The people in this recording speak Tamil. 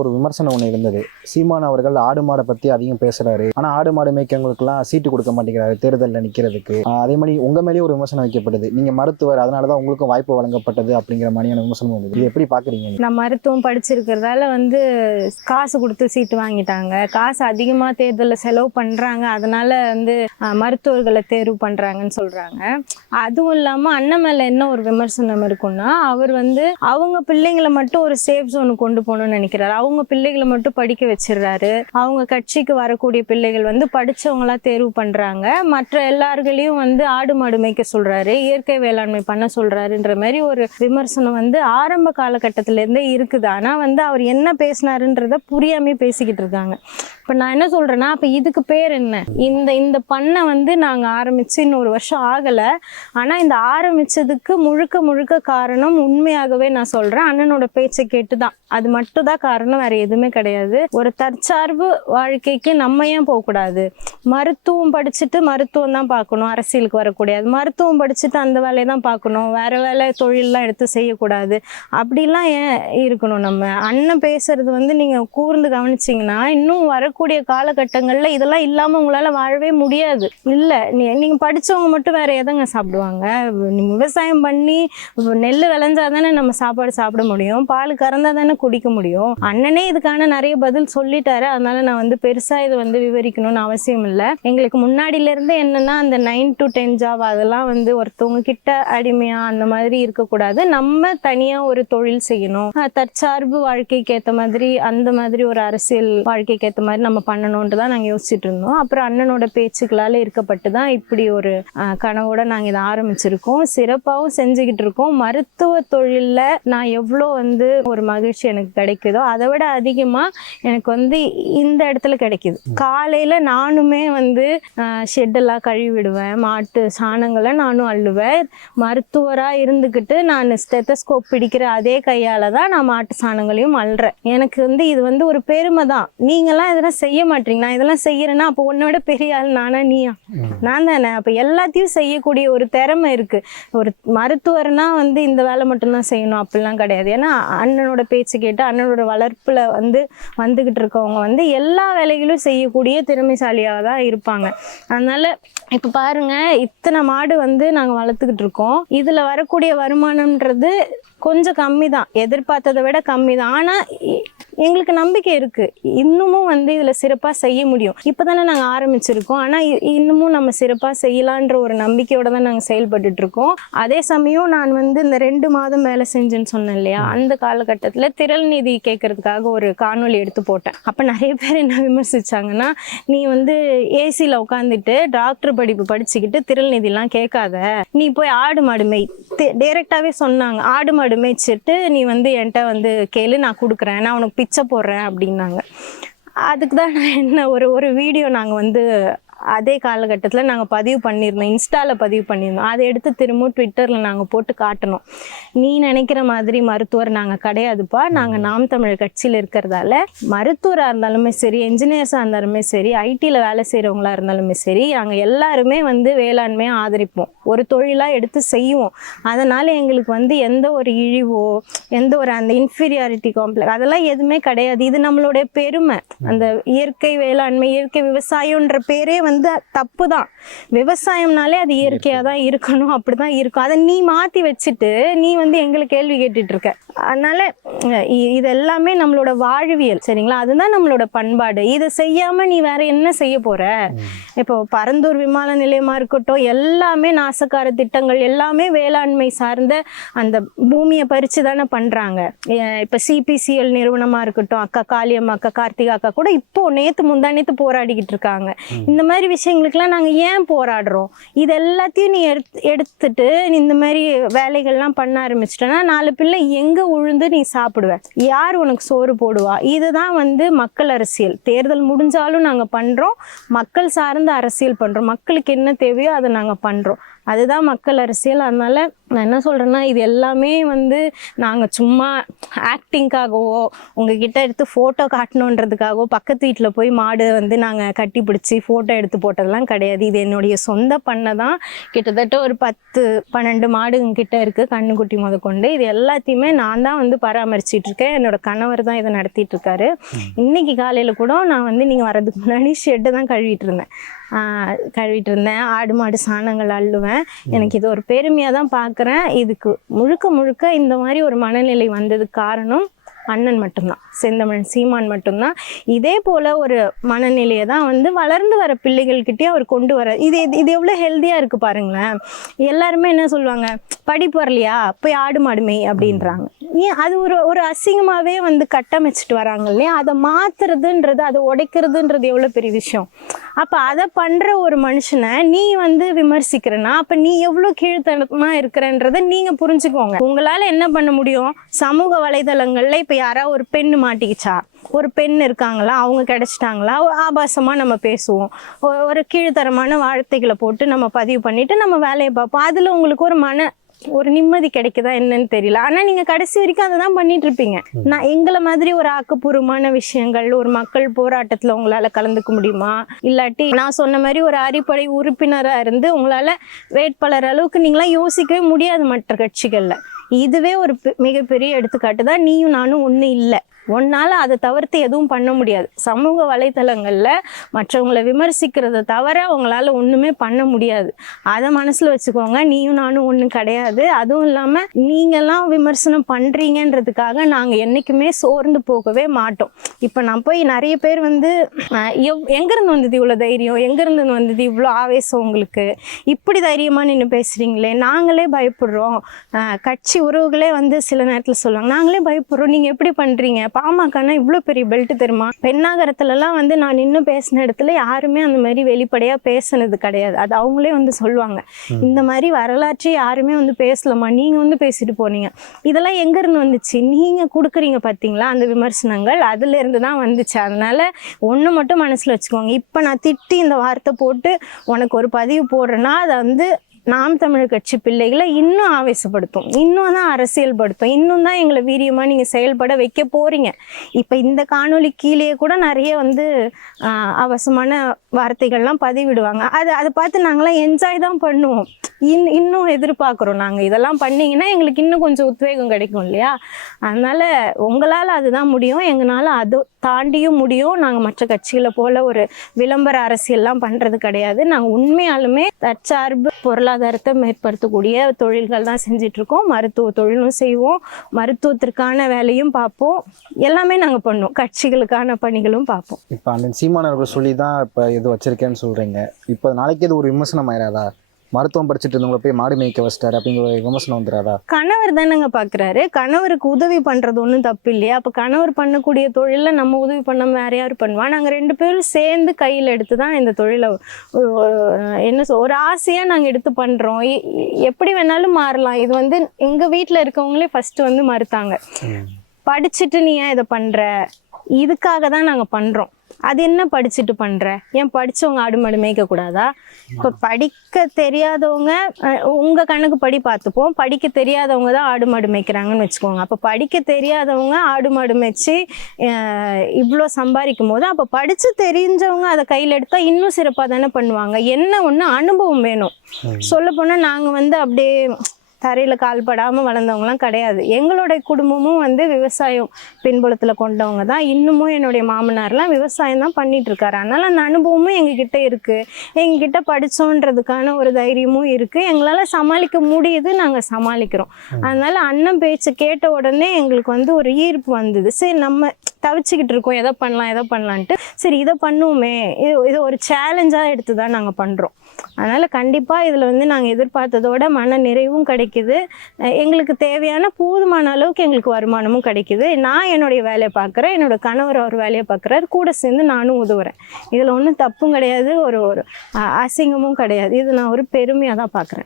ஒரு விமர்சனம் ஒன்று இருந்தது. சீமான் அவர்கள் ஆடு மாடை பற்றி அதிகம் பேசுகிறாரு, ஆனால் ஆடு மாடு மேய்க்கவங்களுக்குலாம் சீட்டு கொடுக்க மாட்டேங்கிறாரு தேர்தலில் நிற்கிறதுக்கு. அதே மாதிரி உங்கள் மேலேயே ஒரு விமர்சனம் வைக்கப்படுது, நீங்கள் மருத்துவர், அதனால தான் உங்களுக்கும் வாய்ப்பு வழங்கப்பட்டது அப்படிங்கிற மாதிரியான விமர்சனம் வந்தது. இது எப்படி பார்க்குறீங்க? நான் மருத்துவம் படிச்சிருக்கிறதால காசு கொடுத்து சீட்டு வாங்கிட்டாங்க, காசு அதிகமாக தேர்தலில் செலவு பண்ணுறாங்க, அதனால மருத்துவர்களை தேர்வு பண்ணுறாங்கன்னு சொல்கிறாங்க. அதுவும் இல்லாமல் அண்ணன் மேலே என்ன ஒரு விமர்சனம் இருக்குன்னா, அவர் அவங்க பிள்ளைங்களை மட்டும் ஒரு சேஃப் ஜோனு கொண்டு போகணும்னு நினைக்கிறாரு. அவங்க பிள்ளைகளை மட்டும் படிக்க வச்சிடுறாரு. அவங்க கட்சிக்கு வரக்கூடிய பிள்ளைகள் படிச்சவங்களா தேர்வு பண்றாங்க. மற்ற எல்லார்களையும் ஆடு மாடு மேய்க்க சொல்றாரு, இயற்கை வேளாண்மை பண்ண சொல்றாருன்ற மாதிரி ஒரு விமர்சனம் ஆரம்ப காலகட்டத்தில இருந்தே இருக்குது. ஆனா அவர் என்ன பேசினாருன்றத புரியாமே பேசிக்கிட்டு இருக்காங்க. இப்ப நான் என்ன சொல்றேன்னா, அப்ப இதுக்கு பேர் என்ன? இந்த பண்ணை நாங்க ஆரம்பிச்சு இன்னொரு வருஷம் ஆகல. ஆனா இந்த ஆரம்பிச்சதுக்கு முழுக்க முழுக்க காரணம் உண்மையாகவே நான் சொல்றேன், அண்ணனோட பேச்சை கேட்டுதான். அது மட்டும் தான் காரணம், வேற எதுவுமே கிடையாது. ஒரு தற்சார்பு வாழ்க்கைக்கு நம்ம ஏன் போகக்கூடாது? மருத்துவம் படிச்சுட்டு மருத்துவம் தான் பார்க்கணும், அரசியலுக்கு வரக்கூடாது. மருத்துவம் படிச்சுட்டு அந்த வேலையை தான் பார்க்கணும், வேற வேலை தொழிலெலாம் எடுத்து செய்யக்கூடாது. அப்படிலாம் ஏன் இருக்கணும்? நம்ம அண்ணன் பேசுறது நீங்க கூர்ந்து கவனிச்சிங்கன்னா, இன்னும் வரக்கூடிய காலகட்டங்களில் இதெல்லாம் இல்லாமல் உங்களால் வாழவே முடியாது. இல்லை, நீங்கள் படித்தவங்க மட்டும் வேற எதங்க சாப்பிடுவாங்க? விவசாயம் பண்ணி நெல் விளைஞ்சா தானே நம்ம சாப்பாடு சாப்பிட முடியும், பால் கறந்தா தானே குடிக்க முடியும். அண்ணனே இதுக்கான நிறைய பதில் சொல்லிட்டாரு. அதனால நான் பெருசா இது விவரிக்கணும்னு அவசியம் இல்லை. எங்களுக்கு முன்னாடியில இருந்து என்னன்னா, அந்த 9 to 10 ஜாப் அதெல்லாம் ஒருத்தவங்க கிட்ட அடிமையா அந்த மாதிரி இருக்கக்கூடாது. நம்ம தனியா ஒரு தொழில் செய்யணும், தற்சார்பு வாழ்க்கைக்கு ஏற்ற மாதிரி, அந்த மாதிரி ஒரு அரசியல் வாழ்க்கைக்கு ஏற்ற மாதிரி நம்ம பண்ணணும்னு தான் நாங்கள் யோசிச்சுட்டு இருந்தோம். அப்புறம் அண்ணனோட பேச்சுக்களால இருக்கப்பட்டு தான் இப்படி ஒரு கனவோட நாங்கள் இதை ஆரம்பிச்சிருக்கோம். சிறப்பாகவும் செஞ்சுக்கிட்டு இருக்கோம். மருத்துவ தொழில்ல நான் எவ்வளோ ஒரு மகிழ்ச்சி எனக்கு கிடைக்குதோ அதை விட அதிகமா எனக்கு இந்த இடத்துல கிடைக்குது. காலையில நானுமே ஷெட்டெல்லாம் கழுவி விடுவேன், மாட்டு சாணங்களை நானும் அள்ளுவேன். மருத்துவரா இருந்துக்கிட்டு நான் ஸ்டெத்தஸ்கோப் பிடிக்கிற அதே கையால தான் நான் மாட்டு சாணங்களையும் அள்ளுறேன். எனக்கு இது ஒரு பெருமை தான். நீங்கெல்லாம் இதெல்லாம் செய்ய மாட்டீங்க, நான் இதெல்லாம் செய்யறேன்னா அப்போ உன்னை விட பெரிய ஆள் நானா நீயா? நான் தானே. அப்ப எல்லாத்தையும் செய்யக்கூடிய ஒரு திறமை இருக்கு. ஒரு மருத்துவர்னா இந்த வேலை மட்டும்தான் செய்யணும் அப்படிலாம் கிடையாது. ஏன்னா அண்ணனோட பேச்சு கேட்டு அண்ணனோட வளர்ப்புல வந்துகிட்டு இருக்கவங்க எல்லா வேலைகளும் செய்யக்கூடிய திறமைசாலியாக தான் இருப்பாங்க. அதனால இப்ப பாருங்க, இத்தனை மாடு நாங்க வளர்த்துக்கிட்டு இருக்கோம். இதுல வரக்கூடிய வருமானம்ன்றது கொஞ்சம் கம்மி தான், எதிர்பார்த்ததை விட கம்மி தான். ஆனா எங்களுக்கு நம்பிக்கை இருக்கு, இன்னமும் இதுல சிறப்பா செய்ய முடியும். இப்பதானே நாங்க ஆரம்பிச்சிருக்கோம், ஆனா இன்னமும் நம்ம சிறப்பா செய்யலான்ற ஒரு நம்பிக்கையோட தான் நாங்க செயல்பட்டு இருக்கோம். அதே சமயம் நான் இந்த 2 மாதம் வேலை செஞ்சேன்னு சொன்னேன் இல்லையா, அந்த காலகட்டத்துல திரள் நிதி கேட்கறதுக்காக ஒரு காணொலி எடுத்து போட்டேன். அப்ப நிறைய பேர் என்ன விமர்சிச்சாங்கன்னா, நீ ஏசில உட்காந்துட்டு டாக்டர் படிப்பு படிச்சுக்கிட்டு திரள் நிதி எல்லாம் கேட்காத, நீ போய் ஆடு மாடு மேய். டைரக்டாவே சொன்னாங்க, ஆடு மாடு மேய்ச்சிட்டு நீ என்கிட்ட கேளு, நான் கொடுக்குறேன், நான் உனக்கு பிச்சை போடுறேன் அப்படின்னாங்க. அதுக்கு தான் நான் என்ன ஒரு வீடியோ நாங்கள் அதே காலகட்டத்தில் நாங்கள் பதிவு பண்ணியிருந்தோம், இன்ஸ்டாவில் பதிவு பண்ணியிருந்தோம். அதை எடுத்து திரும்ப ட்விட்டரில் நாங்கள் போட்டு காட்டணும். நீ நினைக்கிற மாதிரி மருத்துவர் நாங்கள் கிடையாதுப்பா, நாங்கள் நாம் தமிழர் கட்சியில் இருக்கிறதால மருத்துவராக இருந்தாலுமே சரி, என்ஜினியர்ஸாக இருந்தாலுமே சரி, ஐடியில் வேலை செய்கிறவங்களா இருந்தாலுமே சரி, நாங்கள் எல்லாருமே வேளாண்மையை ஆதரிப்போம், ஒரு தொழிலாக எடுத்து செய்வோம். அதனால் எங்களுக்கு எந்த ஒரு இழிவோ எந்த ஒரு அந்த இன்ஃபீரியாரிட்டி காம்ப்ளெக்ஸ் அதெல்லாம் எதுவுமே கிடையாது. இது நம்மளுடைய பெருமை. அந்த இயற்கை வேளாண்மை, இயற்கை விவசாயம்ன்ற பேரே தப்பு தான். விவசாயம்னாலே அது இயற்கையா தான் இருக்கணும், அப்படிதான் இருக்கும். அதை நீ மாத்தி வச்சுட்டு நீ எங்களுக்கு கேள்வி கேட்டுட்டு இருக்க. அதனால இது எல்லாமே நம்மளோட வாழ்வியல், சரிங்களா? அதுதான் நம்மளோட பண்பாடு. இதை செய்யாம நீ வேற என்ன செய்ய போற? இப்போ பரந்தூர் விமான நிலையமா இருக்கட்டும், எல்லாமே நாசக்கார திட்டங்கள், எல்லாமே வேளாண்மை சார்ந்த அந்த பூமியை பறிச்சு தானே பண்றாங்க. இப்ப சிபிசிஎல் நிறுவனமா இருக்கட்டும், அக்கா காளியம்மா, அக்கா கார்த்திகா அக்கா கூட இப்போ முந்தானேத்து போராடிக்கிட்டு இருக்காங்க. இந்த மாதிரி விஷயங்களுக்கெல்லாம் நாங்க ஏன் போராடுறோம்? இது எல்லாத்தையும் நீ எடுத்துட்டு இந்த மாதிரி வேலைகள்லாம் பண்ண ஆரம்பிச்சிட்டனா 4 பிள்ளை எங்க உழுந்து நீ சாப்பிடுவ? யார் உனக்கு சோறு போடுவா? இதுதான் மக்கள் அரசியல். தேர்தல் முடிஞ்சாலும் நாங்க பண்றோம், மக்கள் சார்ந்த அரசியல் பண்றோம். மக்களுக்கு என்ன தேவையோ அதை நாங்க பண்றோம். அதுதான் மக்கள் அரசியல். அதனால நான் என்ன சொல்கிறேன்னா, இது எல்லாமே வந்து நாங்கள் சும்மா ஆக்டிங்காகவோ உங்ககிட்ட எடுத்து ஃபோட்டோ காட்டணுன்றதுக்காகவோ பக்கத்து வீட்டில் போய் மாடு வந்து நாங்கள் கட்டி பிடிச்சி ஃபோட்டோ எடுத்து போட்டதெல்லாம் கிடையாது. இது என்னுடைய சொந்த பண்ணை தான். கிட்டத்தட்ட ஒரு 10-12 மாடுங்கிட்ட இருக்குது, கண்ணுக்குட்டி முதற்கொண்டு. இது எல்லாத்தையுமே நான் தான் வந்து பராமரிச்சிட்டு இருக்கேன். என்னோட கணவர் தான் இதை நடத்திட்டு இருக்காரு. இன்னைக்கு காலையில் கூட நான் வந்து நீங்கள் வர்றதுக்கு முன்னாடி ஷெட்டை தான் கழுவிட்டு இருந்தேன். ஆடு மாடு சாணங்கள் அள்ளுவேன். எனக்கு இது ஒரு பெருமையாக தான் பார்க்குறேன். இதுக்கு முழுக்க முழுக்க இந்த மாதிரி ஒரு மனநிலை வந்ததுக்கு காரணம் அண்ணன் மட்டும்தான், செந்தமிழன் சீமான் மட்டும்தான். இதே போல் ஒரு மனநிலையை தான் வந்து வளர்ந்து வர பிள்ளைகள்கிட்டயே அவர் கொண்டு வர. இது எவ்வளோ ஹெல்த்தியாக இருக்குது பாருங்களேன். எல்லாருமே என்ன சொல்லுவாங்க, படிப்பு வரலையா போய் ஆடு மாடு மேய் அப்படின்றாங்க. ஏன் அது ஒரு அசிங்கமாகவே வந்து கட்டமைச்சிட்டு வராங்க இல்லையா? அதை மாற்றுறதுன்றது, அதை உடைக்கிறதுன்றது எவ்வளோ பெரிய விஷயம். அப்போ அதை பண்ணுற ஒரு மனுஷனை நீ வந்து விமர்சிக்கிறனா, அப்போ நீ எவ்வளோ கீழ்த்தனமாக இருக்கிறன்றதை நீங்கள் புரிஞ்சுக்கோங்க. உங்களால் என்ன பண்ண முடியும்? சமூக வலைதளங்களில் இப்போ யாராவது ஒரு பெண்ணு மாட்டிக்கிச்சா, ஒரு பெண் இருக்காங்களா, அவங்க கிடைச்சிட்டாங்களா, ஆபாசமாக நம்ம பேசுவோம், ஒரு கீழ்த்தரமான வார்த்தைகளை போட்டு நம்ம பதிவு பண்ணிவிட்டு நம்ம வேலையை பார்ப்போம். அதில் உங்களுக்கு ஒரு நிம்மதி கிடைக்குதா என்னன்னு தெரியல. ஆனா நீங்க கடைசி வரைக்கும் அதை தான் பண்ணிட்டு இருப்பீங்க. நான் எங்களை மாதிரி ஒரு ஆக்கப்பூர்வமான விஷயங்கள், ஒரு மக்கள் போராட்டத்துல உங்களால கலந்துக்க முடியுமா? இல்லாட்டி நான் சொன்ன மாதிரி ஒரு அடிப்படை உறுப்பினரா இருந்து உங்களால வேட்பாளர் அளவுக்கு நீங்களாம் யோசிக்கவே முடியாது மற்ற கட்சிகள்ல. இதுவே ஒரு மிகப்பெரிய எடுத்துக்காட்டு தான். நீயும் நானும் ஒண்ணு இல்லை, ஒன்னால அதை தவிர்த்து எதுவும் பண்ண முடியாது. சமூக வலைத்தளங்கள்ல மற்றவங்களை விமர்சிக்கிறத தவிர உங்களால ஒண்ணுமே பண்ண முடியாது. அதை மனசுல வச்சுக்கோங்க. நீயும் நானும் ஒண்ணும் கிடையாது. அதுவும் இல்லாம நீங்கெல்லாம் விமர்சனம் பண்றீங்கன்றதுக்காக நாங்க என்னைக்குமே சோர்ந்து போகவே மாட்டோம். இப்ப நான் போய் நிறைய பேர் வந்து எங்க இருந்து வந்தது இவ்வளவு தைரியம், எங்க இருந்து வந்தது இவ்வளவு ஆவேசம், உங்களுக்கு இப்படி தைரியமா நின்று பேசுறீங்களே, நாங்களே பயப்படுறோம். கட்சி உறவுகளே வந்து சில நேரத்துல சொல்லுவாங்க, நாங்களே பயப்படுறோம், நீங்க எப்படி பண்றீங்க? பாமகனா இவ்வளோ பெரிய பெல்ட் தெரியுமா? பெண்ணாகரத்துலலாம் வந்து நான் இன்னும் பேசின இடத்துல யாருமே அந்த மாதிரி வெளிப்படையாக பேசுனது கிடையாது. அது அவங்களே வந்து சொல்லுவாங்க, இந்த மாதிரி வரலாற்று யாருமே வந்து பேசலாமா, நீங்கள் வந்து பேசிட்டு போனீங்க. இதெல்லாம் எங்கேருந்து வந்துச்சு? நீங்கள் கொடுக்குறீங்க பார்த்தீங்களா அந்த விமர்சனங்கள், அதுலேருந்து தான் வந்துச்சு. அதனால ஒன்று மட்டும் மனசில் வச்சுக்கோங்க. இப்போ நான் திட்டி இந்த வார்த்தை போட்டு உனக்கு ஒரு பதிவு போடுறேன்னா அதை வந்து நாம் தமிழர் கட்சி பிள்ளைகளை இன்னும் ஆவேசப்படுத்தும், இன்னும் தான் அரசியல்படுத்தும், இன்னும் தான் எங்களை வீரியமாக நீங்கள் செயல்பட வைக்க போகிறீங்க. இப்போ இந்த காணொலி கீழே கூட நிறைய வந்து அவசமான வார்த்தைகள்லாம் பதிவிடுவாங்க. அதை பார்த்து நாங்களாம் என்ஜாய் தான் பண்ணுவோம். இன்னும் எதிர்பார்க்குறோம் நாங்கள், இதெல்லாம் பண்ணிங்கன்னா எங்களுக்கு இன்னும் கொஞ்சம் உத்வேகம் கிடைக்கும் இல்லையா? அதனால் உங்களால் அதுதான் முடியும், எங்களால் அது தாண்டியும் முடியும். நாங்கள் மற்ற கட்சிகளை போல் ஒரு விளம்பர அரசியல்லாம் பண்ணுறது கிடையாது. நாங்கள் உண்மையாலுமே தற்சார்பு பொருளாதாரத்தை மேற்படுத்தக்கூடிய தொழில்கள் தான் செஞ்சிட்ருக்கோம். மருத்துவ தொழிலும் செய்வோம், மருத்துவத்திற்கான வேலையும் பார்ப்போம், எல்லாமே நாங்கள் பண்ணுவோம், கட்சிகளுக்கான பணிகளும் பார்ப்போம். இப்போ அந்த சீமானவர்கள் சொல்லி தான் இப்போ இது வச்சிருக்கேன்னு சொல்கிறீங்க. இப்போ நாளைக்கு இது ஒரு விமர்சனம் ஆயிடாதா? மருத்துவம் படிச்சுட்டு இருந்தவங்களை போய் மாடு மேய்க்க வச்சிட்டாரு அப்படிங்கிற விமர்சனம் வந்துடாதா? கணவர் தானேங்க பார்க்குறாரு. கணவருக்கு உதவி பண்ணுறது ஒன்றும் தப்பு இல்லையா? அப்போ கணவர் பண்ணக்கூடிய தொழிலில் நம்ம உதவி பண்ணாமல் வேற யார் பண்ணுவா? நாங்கள் 2 பேரும் சேர்ந்து கையில் எடுத்து தான் இந்த தொழிலை ஒரு ஆசையாக நாங்கள் எடுத்து பண்ணுறோம். எப்படி வேணாலும் மாறலாம். இது வந்து எங்கள் வீட்டில் இருக்கவங்களே ஃபஸ்ட்டு வந்து மறுத்தாங்க. படிச்சுட்டு நீ ஏன் இதை பண்ணுற? இதுக்காக தான் நாங்கள் பண்ணுறோம். அது என்ன படிச்சுட்டு பண்ணுற? ஏன் படித்தவங்க ஆடு மாடு மேய்க்கக்கூடாதா? இப்போ படிக்க தெரியாதவங்க உங்கள் கணக்கு படி பார்த்துப்போம், படிக்க தெரியாதவங்க தான் ஆடு மாடு மேய்க்கிறாங்கன்னு வச்சுக்கோங்க. அப்போ படிக்க தெரியாதவங்க ஆடு மாடு மேய்ச்சி இவ்வளோ சம்பாதிக்கும் போது அப்போ படித்து தெரிஞ்சவங்க அதை கையில் எடுத்தால் இன்னும் சிறப்பாக தானே பண்ணுவாங்க. என்ன ஒன்று அனுபவம் வேணும். சொல்லப்போனால் நாங்கள் வந்து அப்படியே தரையில் கால்படாமல் வளர்ந்தவங்களாம் கிடையாது. எங்களுடைய குடும்பமும் வந்து விவசாயம் பின்புலத்தில் கொண்டவங்க தான். இன்னமும் என்னுடைய மாமனார்லாம் விவசாயம் தான் பண்ணிட்டு இருக்காரு. அதனால் அந்த அனுபவமும் எங்ககிட்ட இருக்குது. எங்ககிட்ட படித்தோன்றதுக்கான ஒரு தைரியமும் இருக்குது. எங்களால் சமாளிக்க முடியுது, நாங்கள் சமாளிக்கிறோம். அதனால் அண்ணன் பேச்சு கேட்ட உடனே எங்களுக்கு வந்து ஒரு ஈர்ப்பு வந்தது. சரி, நம்ம தவிச்சுக்கிட்டு இருக்கோம், எதை பண்ணலான்ட்டு, சரி இதை பண்ணுவோமே, இது ஒரு சேலஞ்சாக எடுத்து தான் நாங்கள் பண்ணுறோம். அதனால் கண்டிப்பாக இதில் வந்து நாங்கள் எதிர்பார்த்ததோட மன நிறைவும் கிடைக்குது. எங்களுக்கு தேவையான போதுமான அளவுக்கு எங்களுக்கு வருமானமும் கிடைக்குது. நான் என்னுடைய வேலையை பார்க்குறேன், என்னோட கணவர் அவர் வேலையை பார்க்குறாரு, கூட சேர்ந்து நானும் உதவுறேன். இதில் ஒன்றும் தப்பும் கிடையாது, ஒரு அசிங்கமும் கிடையாது. இது நான் ஒரு பெருமையாக தான் பார்க்குறேன்.